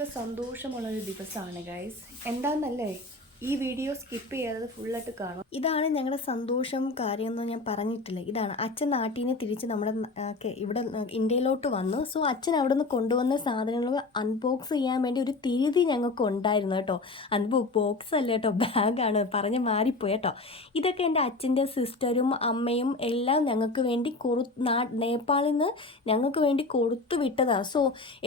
ഇന്നൊക്കെ സന്തോഷമുള്ളൊരു ദിവസമാണ് ഗൈസ്. എന്താണെന്നല്ലേ, ഈ വീഡിയോ സ്കിപ്പ് ചെയ്യാതെ ഫുള്ളായിട്ട് കാണും. ഇതാണ് ഞങ്ങളുടെ സന്തോഷം കാര്യമെന്ന് ഞാൻ പറഞ്ഞിട്ടില്ല. ഇതാണ് അച്ഛൻ നാട്ടിൽ നിന്ന് തിരിച്ച് നമ്മുടെ ഇവിടെ ഇന്ത്യയിലോട്ട് വന്നു. സോ അച്ഛൻ അവിടെ നിന്ന് കൊണ്ടുവന്ന സാധനങ്ങൾ അൺബോക്സ് ചെയ്യാൻ വേണ്ടി ഒരു തീയതി ഞങ്ങൾക്ക് ഉണ്ടായിരുന്നു കേട്ടോ. ബോക്സ് അല്ല കേട്ടോ, ബാഗാണ്, പറഞ്ഞ് മാറിപ്പോയി കേട്ടോ. ഇതൊക്കെ എൻ്റെ അച്ഛൻ്റെ സിസ്റ്ററും അമ്മയും എല്ലാം ഞങ്ങൾക്ക് വേണ്ടി നേപ്പാളിൽ നിന്ന് ഞങ്ങൾക്ക് വേണ്ടി കൊടുത്തു വിട്ടതാണ്. സോ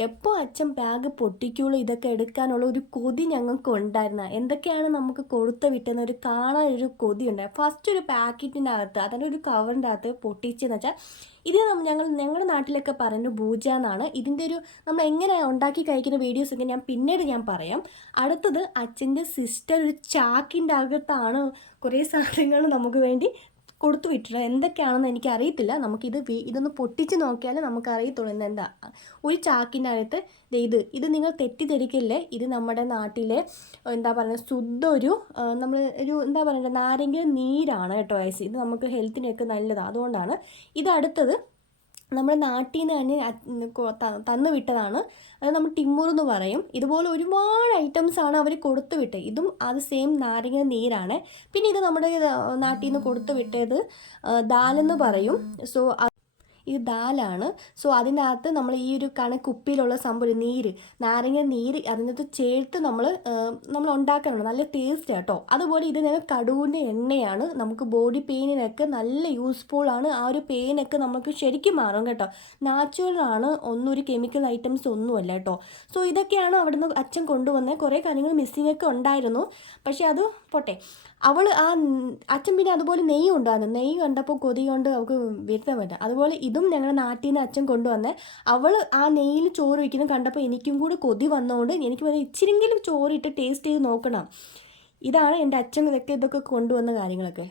എപ്പോൾ അച്ഛൻ ബാഗ് പൊട്ടിക്കുള്ളൂ ഇതൊക്കെ എടുക്കാനുള്ള ഒരു കൊതി ഞങ്ങൾക്ക് ഉണ്ടായിരുന്നു. എന്തൊക്കെയാണ് നമുക്ക് കൊടുത്തു വിട്ടുന്ന ഒരു കാണാനൊരു കൊതിയുണ്ട്. ഫസ്റ്റ് ഒരു പാക്കറ്റിൻ്റെ അകത്ത്, അതിൻ്റെ ഒരു കവറിൻ്റെ അകത്ത് പൊട്ടിച്ചെന്ന് വെച്ചാൽ ഇത് ഞങ്ങളുടെ നാട്ടിലൊക്കെ പറയുന്നത് പൂജ എന്നാണ്. ഇതിൻ്റെ ഒരു നമ്മൾ എങ്ങനെ ഉണ്ടാക്കി കഴിക്കുന്ന വീഡിയോസൊക്കെ ഞാൻ പിന്നീട് പറയാം. അടുത്തത് അച്ഛൻ്റെ സിസ്റ്റർ ഒരു ചാക്കിൻ്റെ അകത്താണ് കുറേ സാധനങ്ങൾ നമുക്ക് വേണ്ടി കൊടുത്തു വിട്ടിട്ടുണ്ട്. എന്തൊക്കെയാണെന്ന് എനിക്കറിയത്തില്ല. ഇതൊന്ന് പൊട്ടിച്ച് നോക്കിയാൽ നമുക്കറിയത്തുള്ളൂ എന്താ. ഒരു ചാക്കിൻ്റെ അകത്ത് ഇത് നിങ്ങൾ തെറ്റിദ്ധരിക്കില്ലേ, ഇത് നമ്മുടെ നാട്ടിലെ എന്താ പറയുക നമ്മൾ എന്താ പറയുക നാരങ്ങ നീരാണ് കേട്ടോ ഐസ്. ഇത് നമുക്ക് ഹെൽത്തിനൊക്കെ നല്ലതാണ്. അതുകൊണ്ടാണ് ഇത്. അടുത്തത് നമ്മുടെ നാട്ടിൽ നിന്ന് തന്നെ തന്നു വിട്ടതാണ്. അത് നമ്മൾ ടിമ്മൂർ എന്ന് പറയും. ഇതുപോലെ ഒരുപാട് ഐറ്റംസാണ് അവർ കൊടുത്തു വിട്ടത്. ഇതും അത് സെയിം നാരങ്ങ നീരാണ്. പിന്നെ ഇത് നമ്മുടെ നാട്ടിൽ നിന്ന് കൊടുത്തു വിട്ടത് ദാലെന്ന് പറയും. സോ ഇത് ദാലാണ്. സോ അതിൻ്റെ അകത്ത് നമ്മൾ ഈ ഒരു കുപ്പിയിലുള്ള സംഭവം നാരങ്ങ നീര് അതിനകത്ത് ചേർത്ത് നമ്മൾ ഉണ്ടാക്കാറുണ്ട്. നല്ല ടേസ്റ്റ് കേട്ടോ. അതുപോലെ ഇത് കടുവിൻ്റെ എണ്ണയാണ്. നമുക്ക് ബോഡി പെയിനിനൊക്കെ നല്ല യൂസ്ഫുൾ ആണ്. ആ ഒരു പെയിനൊക്കെ നമുക്ക് ശരിക്കും മാറും കേട്ടോ. നാച്ചുറലാണ്, ഒരു കെമിക്കൽ ഐറ്റംസ് ഒന്നുമല്ല കേട്ടോ. സോ ഇതൊക്കെയാണ് അവിടെ നിന്ന് അച്ഛൻ കൊണ്ടുവന്നത്. കുറേ കാര്യങ്ങൾ മിസ്സിംഗ് ഒക്കെ ഉണ്ടായിരുന്നു. പക്ഷേ അത് പോട്ടെ. അച്ഛൻ പിന്നെ അതുപോലെ നെയ്യ് ഉണ്ടായിരുന്നു. നെയ്യ് കണ്ടപ്പോൾ കൊതി കൊണ്ട് അവൾക്ക് വരുത്താൻ പറ്റും. അതുപോലെ ഇതും ഞങ്ങളുടെ നാട്ടിൽ നിന്ന് അച്ഛൻ കൊണ്ടുവന്നേ. അവൾ ആ നെയ്യിൽ ചോറ് വയ്ക്കുന്നത് കണ്ടപ്പോൾ എനിക്കും കൂടെ കൊതി വന്നതുകൊണ്ട് എനിക്ക് ഇച്ചിരിയെങ്കിലും ചോറിട്ട് ടേസ്റ്റ് ചെയ്ത് നോക്കണം. ഇതാണ് എൻ്റെ അച്ഛൻ ഇതൊക്കെ കൊണ്ടുവന്ന കാര്യങ്ങളൊക്കെ.